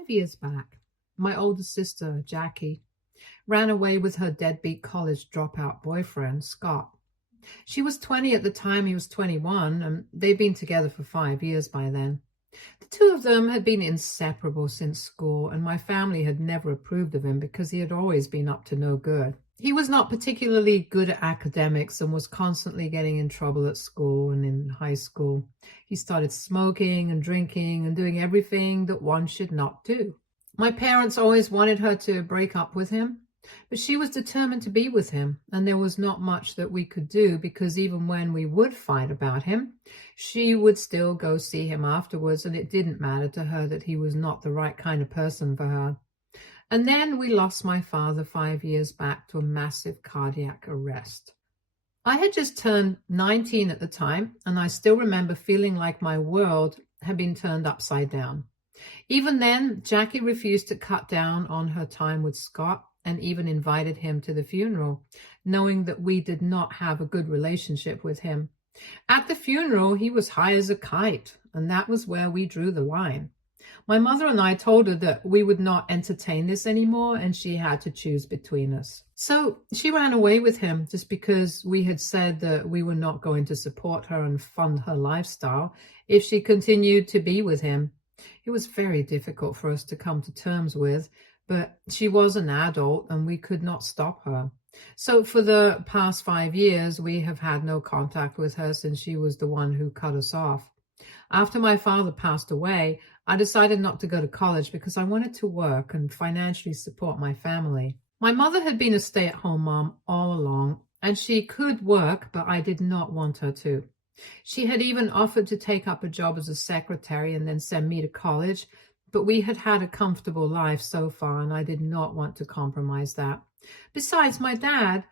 5 years back, my older sister, Jackie, ran away with her deadbeat college dropout boyfriend, Scott. She was 20 at the time he was 21, and they'd been together for 5 years by then. The two of them had been inseparable since school, and my family had never approved of him because he had always been up to no good. He was not particularly good at academics and was constantly getting in trouble at school and in high school. He started smoking and drinking and doing everything that one should not do. My parents always wanted her to break up with him, but she was determined to be with him, and there was not much that we could do because even when we would fight about him, she would still go see him afterwards, and it didn't matter to her that he was not the right kind of person for her. And then we lost my father 5 years back to a massive cardiac arrest. I had just turned 19 at the time, and I still remember feeling like my world had been turned upside down. Even then, Jackie refused to cut down on her time with Scott and even invited him to the funeral, knowing that we did not have a good relationship with him. At the funeral, he was high as a kite, and that was where we drew the line. My mother and I told her that we would not entertain this anymore, and she had to choose between us. So she ran away with him just because we had said that we were not going to support her and fund her lifestyle if she continued to be with him. It was very difficult for us to come to terms with, but she was an adult and we could not stop her. So for the past 5 years, we have had no contact with her since she was the one who cut us off. After my father passed away, I decided not to go to college because I wanted to work and financially support my family. My mother had been a stay-at-home mom all along, and she could work, but I did not want her to. She had even offered to take up a job as a secretary and then send me to college, but we had had a comfortable life so far, and I did not want to compromise that. Besides, my dad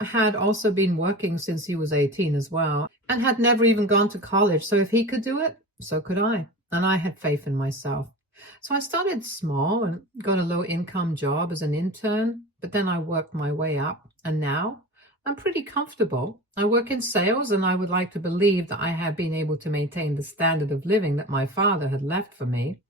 had also been working since he was 18 as well, and had never even gone to college, so if he could do it, so could I. And I had faith in myself. So I started small and got a low-income job as an intern, but then I worked my way up, and now I'm pretty comfortable. I work in sales, and I would like to believe that I have been able to maintain the standard of living that my father had left for me.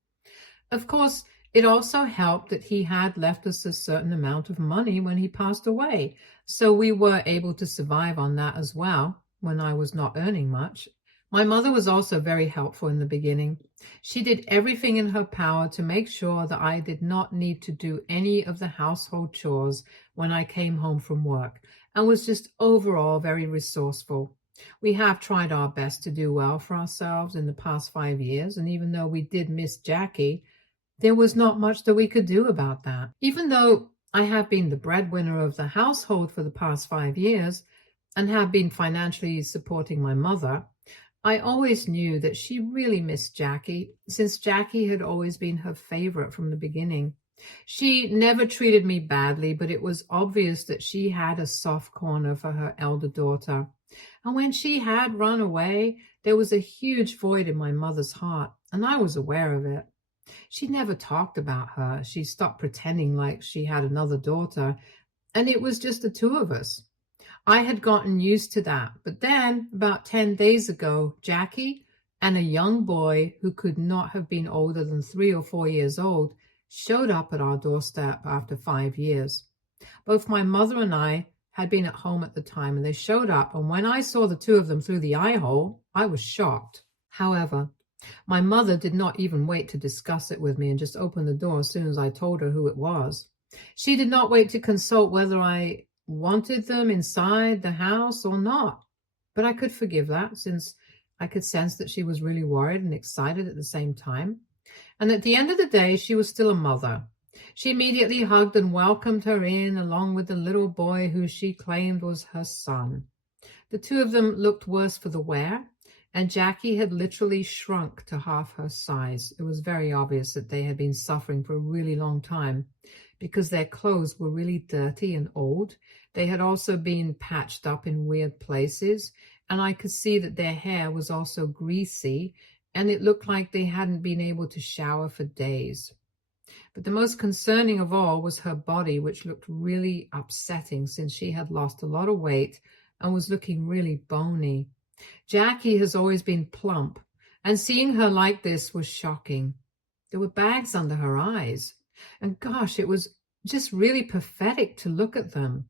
Of course, it also helped that he had left us a certain amount of money when he passed away, so we were able to survive on that as well when I was not earning much. My mother was also very helpful in the beginning. She did everything in her power to make sure that I did not need to do any of the household chores when I came home from work, and was just overall very resourceful. We have tried our best to do well for ourselves in the past 5 years, and even though we did miss Jackie, there was not much that we could do about that. Even though I have been the breadwinner of the household for the past 5 years and have been financially supporting my mother, I always knew that she really missed Jackie, since Jackie had always been her favorite from the beginning. She never treated me badly, but it was obvious that she had a soft corner for her elder daughter. And when she had run away, there was a huge void in my mother's heart, and I was aware of it. She never talked about her. She stopped pretending like she had another daughter, and it was just the two of us. I had gotten used to that, but then about 10 days ago, Jackie and a young boy who could not have been older than 3 or 4 years old showed up at our doorstep after 5 years. Both my mother and I had been at home at the time, and they showed up, and when I saw the two of them through the eye hole, I was shocked. However, my mother did not even wait to discuss it with me and just opened the door as soon as I told her who it was. She did not wait to consult whether I wanted them inside the house or not. But I could forgive that, since I could sense that she was really worried and excited at the same time. And at the end of the day, she was still a mother. She immediately hugged and welcomed her in, along with the little boy who she claimed was her son. The two of them looked worse for the wear, and Jackie had literally shrunk to half her size. It was very obvious that they had been suffering for a really long time because their clothes were really dirty and old. They had also been patched up in weird places, and I could see that their hair was also greasy, and it looked like they hadn't been able to shower for days. But the most concerning of all was her body, which looked really upsetting since she had lost a lot of weight and was looking really bony. Jackie has always been plump, and seeing her like this was shocking. There were bags under her eyes. And gosh, it was just really pathetic to look at them.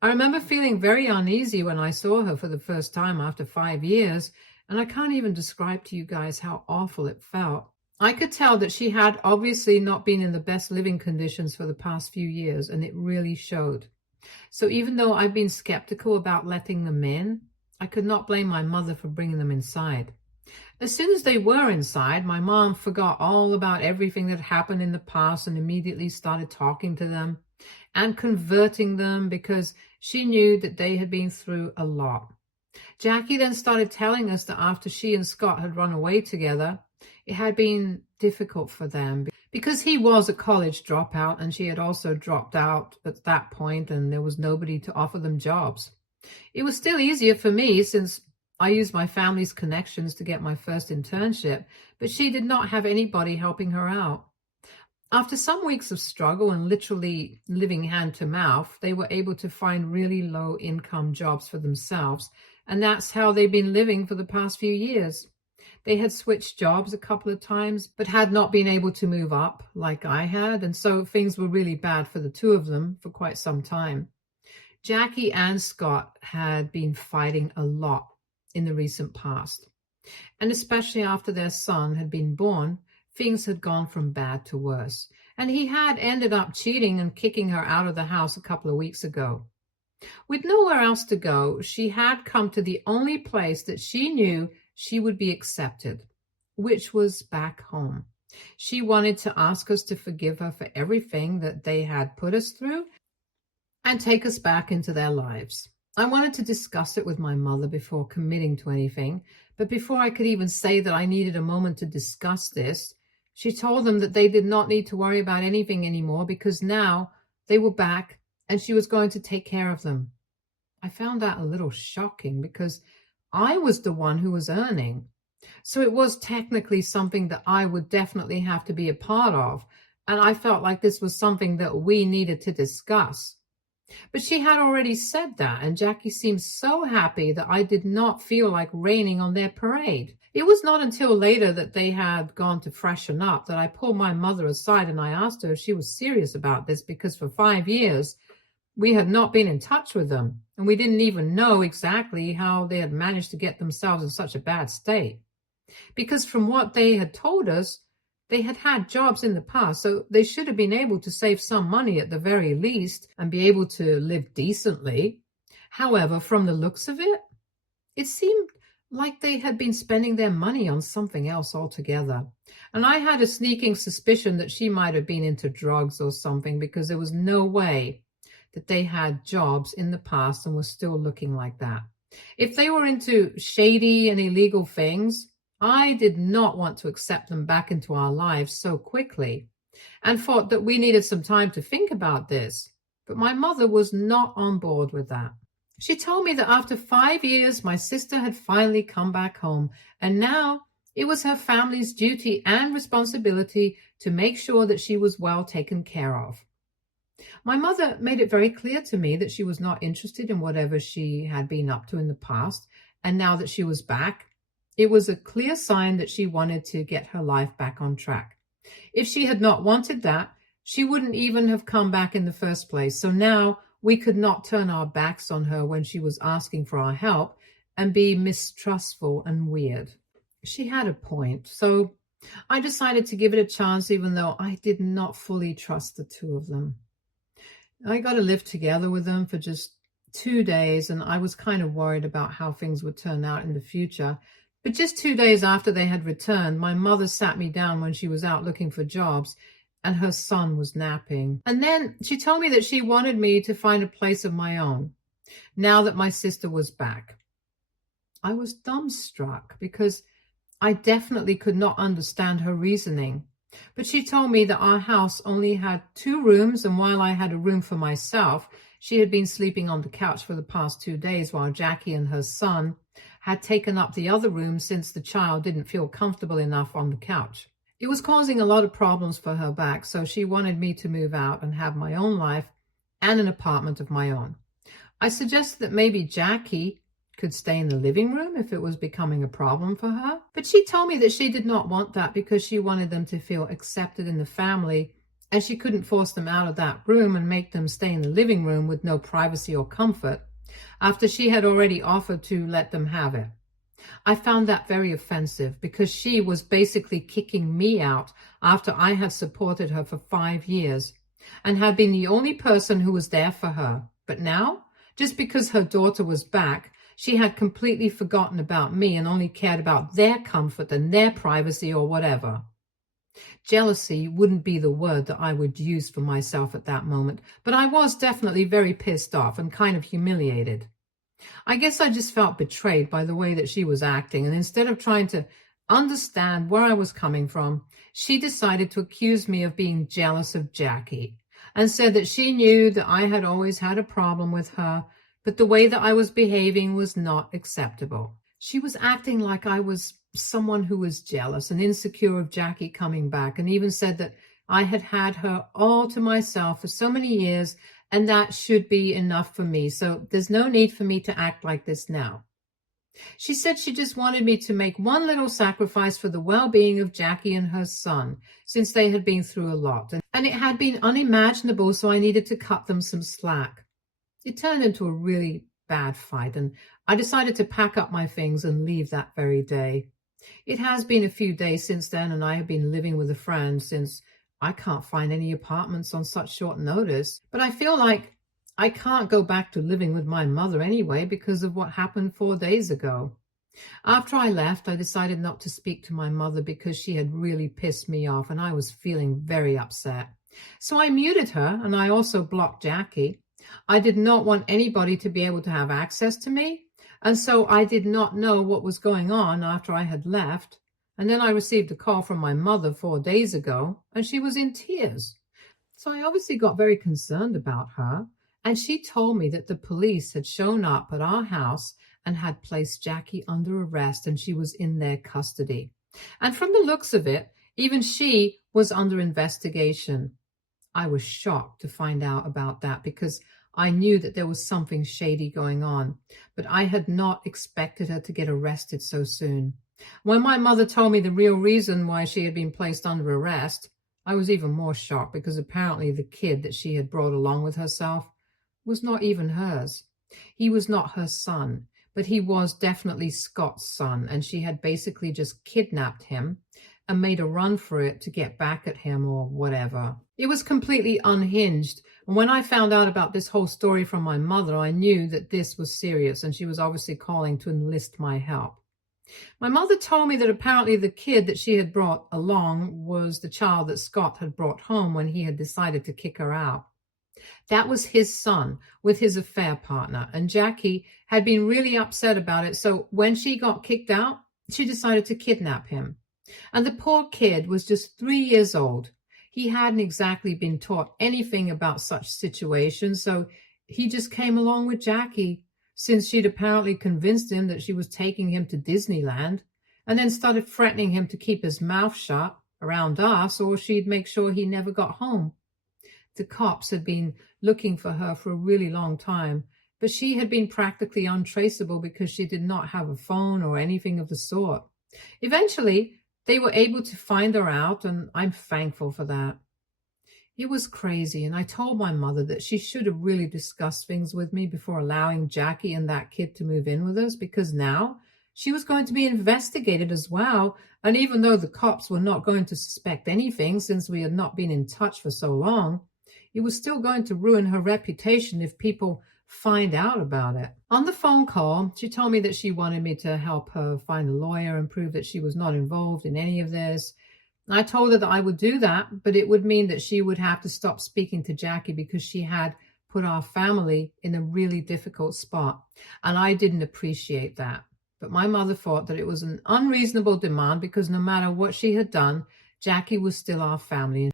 I remember feeling very uneasy when I saw her for the first time after 5 years, and I can't even describe to you guys how awful it felt. I could tell that she had obviously not been in the best living conditions for the past few years, and it really showed. So even though I've been skeptical about letting them in, I could not blame my mother for bringing them inside. As soon as they were inside, my mom forgot all about everything that happened in the past and immediately started talking to them and converting them because she knew that they had been through a lot. Jackie then started telling us that after she and Scott had run away together, it had been difficult for them because he was a college dropout and she had also dropped out at that point and there was nobody to offer them jobs. It was still easier for me since I used my family's connections to get my first internship, but she did not have anybody helping her out. After some weeks of struggle and literally living hand to mouth, they were able to find really low income jobs for themselves, and that's how they've been living for the past few years. They had switched jobs a couple of times, but had not been able to move up like I had, and so things were really bad for the two of them for quite some time. Jackie and Scott had been fighting a lot in the recent past, and especially after their son had been born, things had gone from bad to worse, and he had ended up cheating and kicking her out of the house a couple of weeks ago. With nowhere else to go, she had come to the only place that she knew she would be accepted, which was back home. She wanted to ask us to forgive her for everything that they had put us through and take us back into their lives. I wanted to discuss it with my mother before committing to anything, but before I could even say that I needed a moment to discuss this, she told them that they did not need to worry about anything anymore because now they were back and she was going to take care of them. I found that a little shocking because I was the one who was earning. So it was technically something that I would definitely have to be a part of, and I felt like this was something that we needed to discuss. But she had already said that, and Jackie seemed so happy that I did not feel like raining on their parade. It was not until later that they had gone to freshen up that I pulled my mother aside and I asked her if she was serious about this because for 5 years we had not been in touch with them, and we didn't even know exactly how they had managed to get themselves in such a bad state. Because from what they had told us, they had had jobs in the past, so they should have been able to save some money at the very least and be able to live decently. However, from the looks of it, it seemed like they had been spending their money on something else altogether. And I had a sneaking suspicion that she might have been into drugs or something because there was no way that they had jobs in the past and were still looking like that. If they were into shady and illegal things, I did not want to accept them back into our lives so quickly and thought that we needed some time to think about this. But my mother was not on board with that. She told me that after 5 years, my sister had finally come back home, and now it was her family's duty and responsibility to make sure that she was well taken care of. My mother made it very clear to me that she was not interested in whatever she had been up to in the past, and now that she was back, it was a clear sign that she wanted to get her life back on track. If she had not wanted that, she wouldn't even have come back in the first place. So now we could not turn our backs on her when she was asking for our help and be mistrustful and weird. She had a point, so I decided to give it a chance even though I did not fully trust the two of them. I got to live together with them for just 2 days, and I was kind of worried about how things would turn out in the future. But just 2 days after they had returned, my mother sat me down when she was out looking for jobs, and her son was napping. And then she told me that she wanted me to find a place of my own, now that my sister was back. I was dumbstruck because I definitely could not understand her reasoning. But she told me that our house only had 2 rooms, and while I had a room for myself, she had been sleeping on the couch for the past 2 days while Jackie and her son had taken up the other room since the child didn't feel comfortable enough on the couch. It was causing a lot of problems for her back, so she wanted me to move out and have my own life and an apartment of my own. I suggested that maybe Jackie could stay in the living room if it was becoming a problem for her. But she told me that she did not want that because she wanted them to feel accepted in the family, and she couldn't force them out of that room and make them stay in the living room with no privacy or comfort after she had already offered to let them have it. I found that very offensive because she was basically kicking me out after I had supported her for 5 years and had been the only person who was there for her. But now, just because her daughter was back, she had completely forgotten about me and only cared about their comfort and their privacy or whatever. Jealousy wouldn't be the word that I would use for myself at that moment, but I was definitely very pissed off and kind of humiliated. I guess I just felt betrayed by the way that she was acting, and instead of trying to understand where I was coming from, she decided to accuse me of being jealous of Jackie and said that she knew that I had always had a problem with her, but the way that I was behaving was not acceptable. She was acting like I was someone who was jealous and insecure of Jackie coming back, and even said that I had had her all to myself for so many years and that should be enough for me, so there's no need for me to act like this now. She said she just wanted me to make one little sacrifice for the well-being of Jackie and her son, since they had been through a lot, and it had been unimaginable, so I needed to cut them some slack. It turned into a really bad fight, and I decided to pack up my things and leave that very day. It has been a few days since then, and I have been living with a friend since I can't find any apartments on such short notice, but I feel like I can't go back to living with my mother anyway because of what happened 4 days ago. After I left, I decided not to speak to my mother because she had really pissed me off and I was feeling very upset. So I muted her and I also blocked Jackie. I did not want anybody to be able to have access to me, and so I did not know what was going on after I had left. And then I received a call from my mother 4 days ago, and she was in tears. So I obviously got very concerned about her, and she told me that the police had shown up at our house and had placed Jackie under arrest, and she was in their custody. And from the looks of it, even she was under investigation. I was shocked to find out about that because I knew that there was something shady going on, but I had not expected her to get arrested so soon. When my mother told me the real reason why she had been placed under arrest, I was even more shocked because apparently the kid that she had brought along with herself was not even hers. He was not her son, but he was definitely Scott's son, and she had basically just kidnapped him and made a run for it to get back at him or whatever. It was completely unhinged. And when I found out about this whole story from my mother, I knew that this was serious and she was obviously calling to enlist my help. My mother told me that apparently the kid that she had brought along was the child that Scott had brought home when he had decided to kick her out. That was his son with his affair partner, and Jackie had been really upset about it, so when she got kicked out, she decided to kidnap him. And the poor kid was just 3 years old. He hadn't exactly been taught anything about such situations, so he just came along with Jackie, since she'd apparently convinced him that she was taking him to Disneyland, and then started threatening him to keep his mouth shut around us or she'd make sure he never got home. The cops had been looking for her for a really long time, but she had been practically untraceable because she did not have a phone or anything of the sort. Eventually, they were able to find her out, and I'm thankful for that. It was crazy, and I told my mother that she should have really discussed things with me before allowing Jackie and that kid to move in with us, because now she was going to be investigated as well, and even though the cops were not going to suspect anything since we had not been in touch for so long, it was still going to ruin her reputation if people find out about it. On the phone call, she told me that she wanted me to help her find a lawyer and prove that she was not involved in any of this. I told her that I would do that, but it would mean that she would have to stop speaking to Jackie because she had put our family in a really difficult spot, and I didn't appreciate that. But my mother thought that it was an unreasonable demand because no matter what she had done, Jackie was still our family.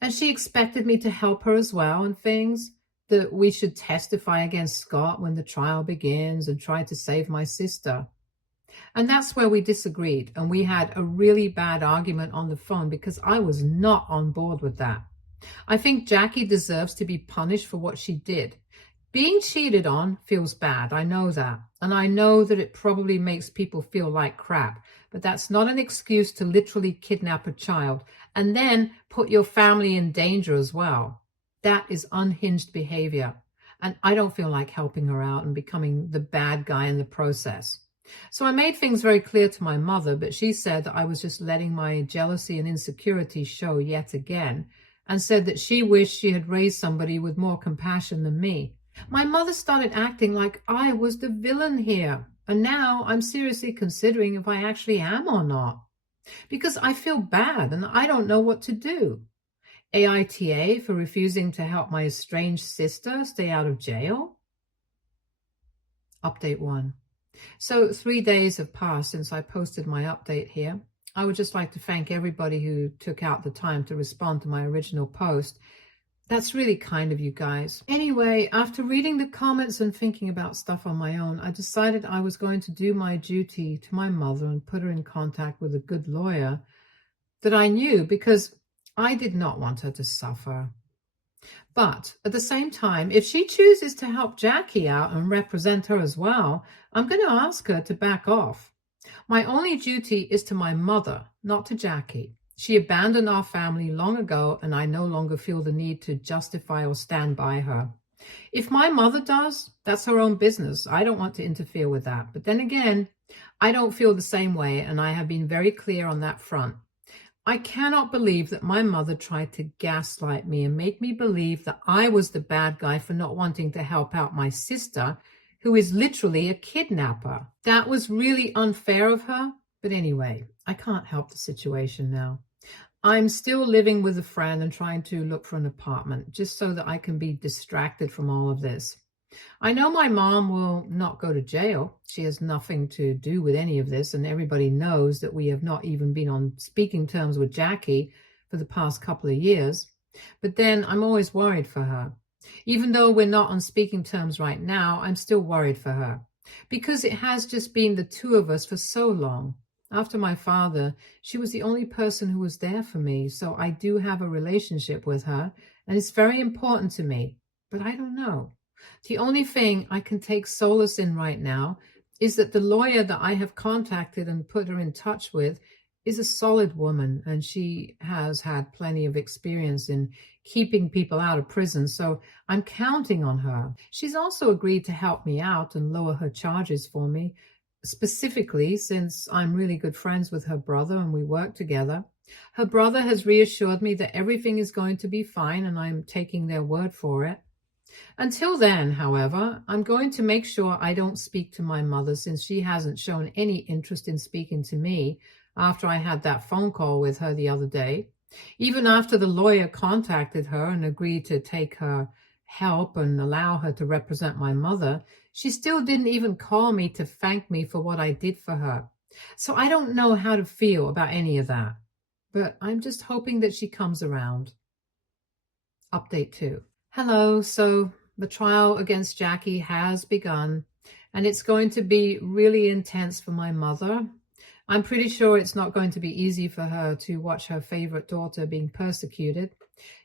And she expected me to help her as well and things, that we should testify against Scott when the trial begins and try to save my sister. And that's where we disagreed, and we had a really bad argument on the phone because I was not on board with that. I think Jackie deserves to be punished for what she did. Being cheated on feels bad. I know that. And I know that it probably makes people feel like crap. But that's not an excuse to literally kidnap a child and then put your family in danger as well. That is unhinged behavior. And I don't feel like helping her out and becoming the bad guy in the process. So I made things very clear to my mother, but she said that I was just letting my jealousy and insecurity show yet again, and said that she wished she had raised somebody with more compassion than me. My mother started acting like I was the villain here, and now I'm seriously considering if I actually am or not, because I feel bad and I don't know what to do. AITA for refusing to help my estranged sister stay out of jail? Update 1. So 3 days have passed since I posted my update here. I would just like to thank everybody who took out the time to respond to my original post. That's really kind of you guys. Anyway, after reading the comments and thinking about stuff on my own, I decided I was going to do my duty to my mother and put her in contact with a good lawyer that I knew, because I did not want her to suffer. But at the same time, if she chooses to help Jackie out and represent her as well, I'm going to ask her to back off. My only duty is to my mother, not to Jackie. She abandoned our family long ago, and I no longer feel the need to justify or stand by her. If my mother does, that's her own business. I don't want to interfere with that. But then again, I don't feel the same way, and I have been very clear on that front. I cannot believe that my mother tried to gaslight me and make me believe that I was the bad guy for not wanting to help out my sister, who is literally a kidnapper. That was really unfair of her. But anyway, I can't help the situation now. I'm still living with a friend and trying to look for an apartment just so that I can be distracted from all of this. I know my mom will not go to jail. She has nothing to do with any of this, and everybody knows that we have not even been on speaking terms with Jackie for the past couple of years. But then I'm always worried for her. Even though we're not on speaking terms right now, I'm still worried for her, because it has just been the two of us for so long. After my father, she was the only person who was there for me, so I do have a relationship with her, and it's very important to me. But I don't know. The only thing I can take solace in right now is that the lawyer that I have contacted and put her in touch with is a solid woman, and she has had plenty of experience in keeping people out of prison, so I'm counting on her. She's also agreed to help me out and lower her charges for me, specifically since I'm really good friends with her brother and we work together. Her brother has reassured me that everything is going to be fine, and I'm taking their word for it. Until then, however, I'm going to make sure I don't speak to my mother, since she hasn't shown any interest in speaking to me after I had that phone call with her the other day. Even after the lawyer contacted her and agreed to take her help and allow her to represent my mother, she still didn't even call me to thank me for what I did for her. So I don't know how to feel about any of that, but I'm just hoping that she comes around. Update 2. Hello, so the trial against Jackie has begun, and it's going to be really intense for my mother. I'm pretty sure it's not going to be easy for her to watch her favorite daughter being persecuted.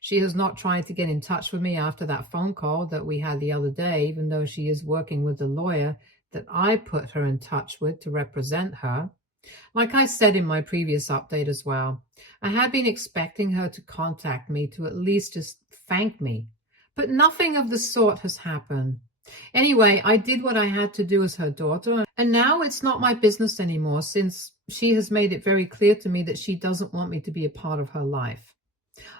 She has not tried to get in touch with me after that phone call that we had the other day, even though she is working with the lawyer that I put her in touch with to represent her. Like I said in my previous update as well, I had been expecting her to contact me to at least just thank me. But nothing of the sort has happened. Anyway, I did what I had to do as her daughter, and now it's not my business anymore, since she has made it very clear to me that she doesn't want me to be a part of her life.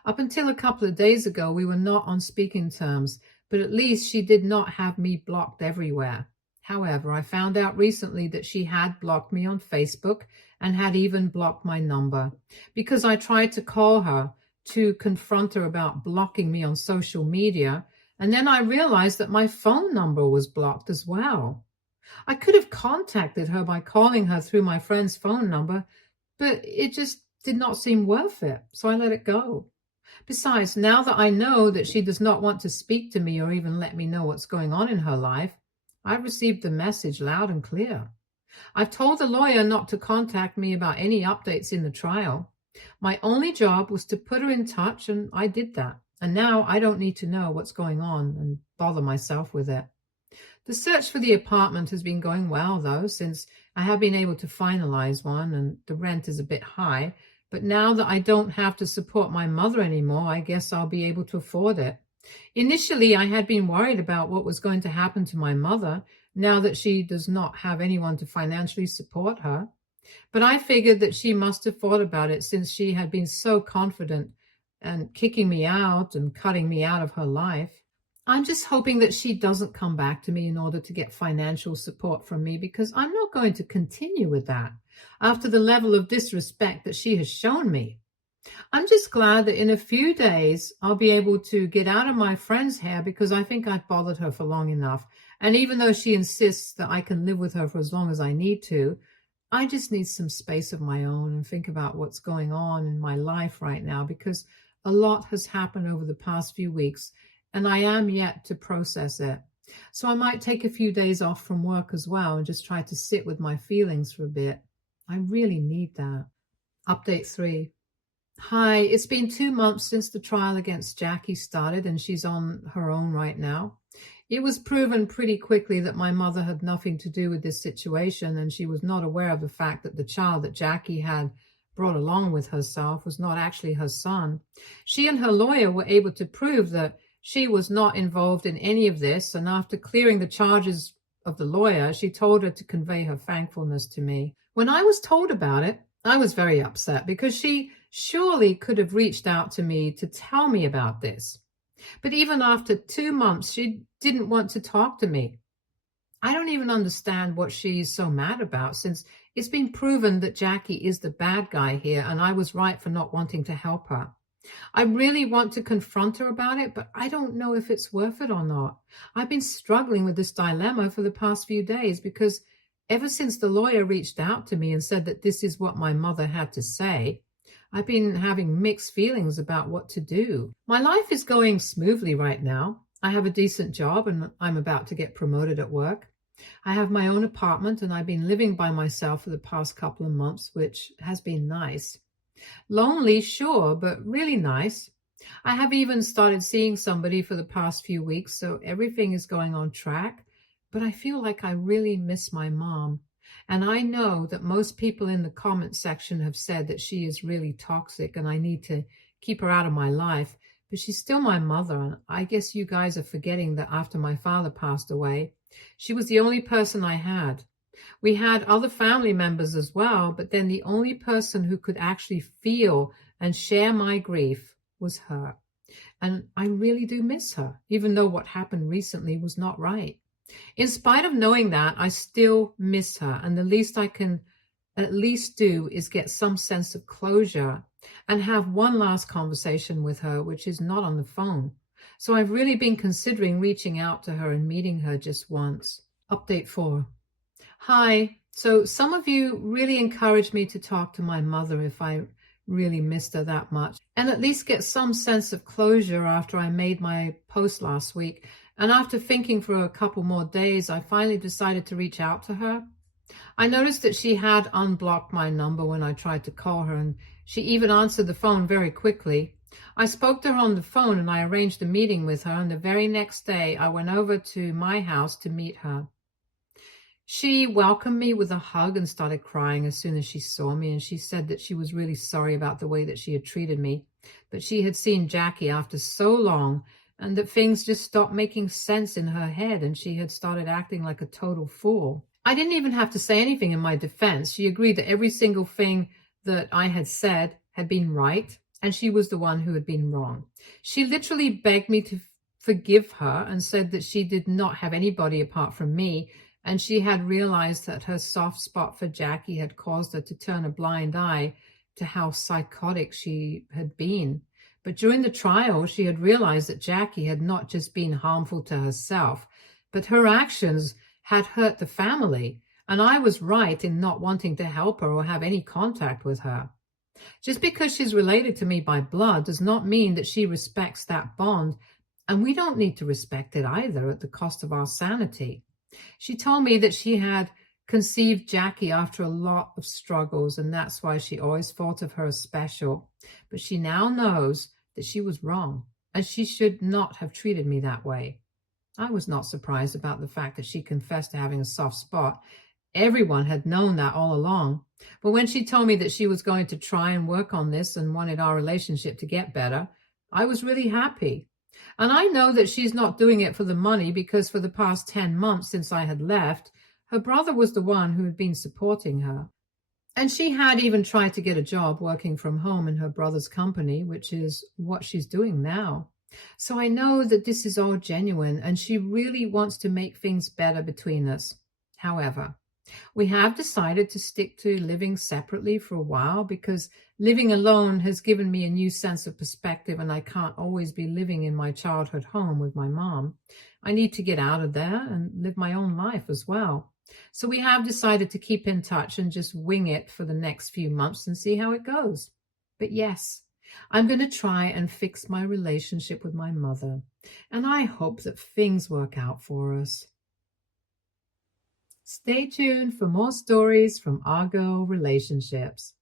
Up until a couple of days ago, we were not on speaking terms, but at least she did not have me blocked everywhere. However, I found out recently that she had blocked me on Facebook and had even blocked my number, because I tried to call her to confront her about blocking me on social media, and then I realized that my phone number was blocked as well. I could have contacted her by calling her through my friend's phone number, but it just did not seem worth it, so I let it go. Besides, now that I know that she does not want to speak to me or even let me know what's going on in her life, I've received the message loud and clear. I've told the lawyer not to contact me about any updates in the trial. My only job was to put her in touch, and I did that. And now I don't need to know what's going on and bother myself with it. The search for the apartment has been going well, though, since I have been able to finalize one, and the rent is a bit high. But now that I don't have to support my mother anymore, I guess I'll be able to afford it. Initially, I had been worried about what was going to happen to my mother now that she does not have anyone to financially support her. But I figured that she must have thought about it since she had been so confident and kicking me out and cutting me out of her life. I'm just hoping that she doesn't come back to me in order to get financial support from me, because I'm not going to continue with that after the level of disrespect that she has shown me. I'm just glad that in a few days I'll be able to get out of my friend's hair, because I think I've bothered her for long enough. And even though she insists that I can live with her for as long as I need to, I just need some space of my own and think about what's going on in my life right now, because a lot has happened over the past few weeks and I am yet to process it. So I might take a few days off from work as well and just try to sit with my feelings for a bit. I really need that. Update 3. Hi, it's been 2 months since the trial against Jackie started and she's on her own right now. It was proven pretty quickly that my mother had nothing to do with this situation, and she was not aware of the fact that the child that Jackie had brought along with herself was not actually her son. She and her lawyer were able to prove that she was not involved in any of this, and after clearing the charges of the lawyer, she told her to convey her thankfulness to me. When I was told about it, I was very upset, because she surely could have reached out to me to tell me about this. But even after 2 months, she didn't want to talk to me. I don't even understand what she's so mad about, since it's been proven that Jackie is the bad guy here, and I was right for not wanting to help her. I really want to confront her about it, but I don't know if it's worth it or not. I've been struggling with this dilemma for the past few days, because ever since the lawyer reached out to me and said that this is what my mother had to say, I've been having mixed feelings about what to do. My life is going smoothly right now. I have a decent job and I'm about to get promoted at work. I have my own apartment and I've been living by myself for the past couple of months, which has been nice. Lonely, sure, but really nice. I have even started seeing somebody for the past few weeks, so everything is going on track. But I feel like I really miss my mom. And I know that most people in the comment section have said that she is really toxic and I need to keep her out of my life. But she's still my mother, and I guess you guys are forgetting that after my father passed away, she was the only person I had. We had other family members as well, but then the only person who could actually feel and share my grief was her. And I really do miss her, even though what happened recently was not right. In spite of knowing that, I still miss her, and the least I can at least do is get some sense of closure and have one last conversation with her, which is not on the phone. So I've really been considering reaching out to her and meeting her just once. Update 4. Hi. So some of you really encouraged me to talk to my mother if I really missed her that much, and at least get some sense of closure after I made my post last week. And after thinking for a couple more days, I finally decided to reach out to her. I noticed that she had unblocked my number when I tried to call her, and she even answered the phone very quickly. I spoke to her on the phone and I arranged a meeting with her, and the very next day I went over to my house to meet her. She welcomed me with a hug and started crying as soon as she saw me, and she said that she was really sorry about the way that she had treated me, but she had seen Jackie after so long and that things just stopped making sense in her head and she had started acting like a total fool. I didn't even have to say anything in my defense. She agreed that every single thing that I had said had been right, and she was the one who had been wrong. She literally begged me to forgive her and said that she did not have anybody apart from me, and she had realized that her soft spot for Jackie had caused her to turn a blind eye to how psychotic she had been. But during the trial, she had realized that Jackie had not just been harmful to herself, but her actions had hurt the family, and I was right in not wanting to help her or have any contact with her. Just because she's related to me by blood does not mean that she respects that bond, and we don't need to respect it either at the cost of our sanity. She told me that she had conceived Jackie after a lot of struggles, and that's why she always thought of her as special. But she now knows that she was wrong, and she should not have treated me that way. I was not surprised about the fact that she confessed to having a soft spot. Everyone had known that all along. But when she told me that she was going to try and work on this and wanted our relationship to get better, I was really happy. And I know that she's not doing it for the money, because for the past 10 months since I had left, her brother was the one who had been supporting her. And she had even tried to get a job working from home in her brother's company, which is what she's doing now. So I know that this is all genuine, and she really wants to make things better between us. However, we have decided to stick to living separately for a while, because living alone has given me a new sense of perspective, and I can't always be living in my childhood home with my mom. I need to get out of there and live my own life as well. So we have decided to keep in touch and just wing it for the next few months and see how it goes. But yes, I'm going to try and fix my relationship with my mother, and I hope that things work out for us. Stay tuned for more stories from Argo Relationships.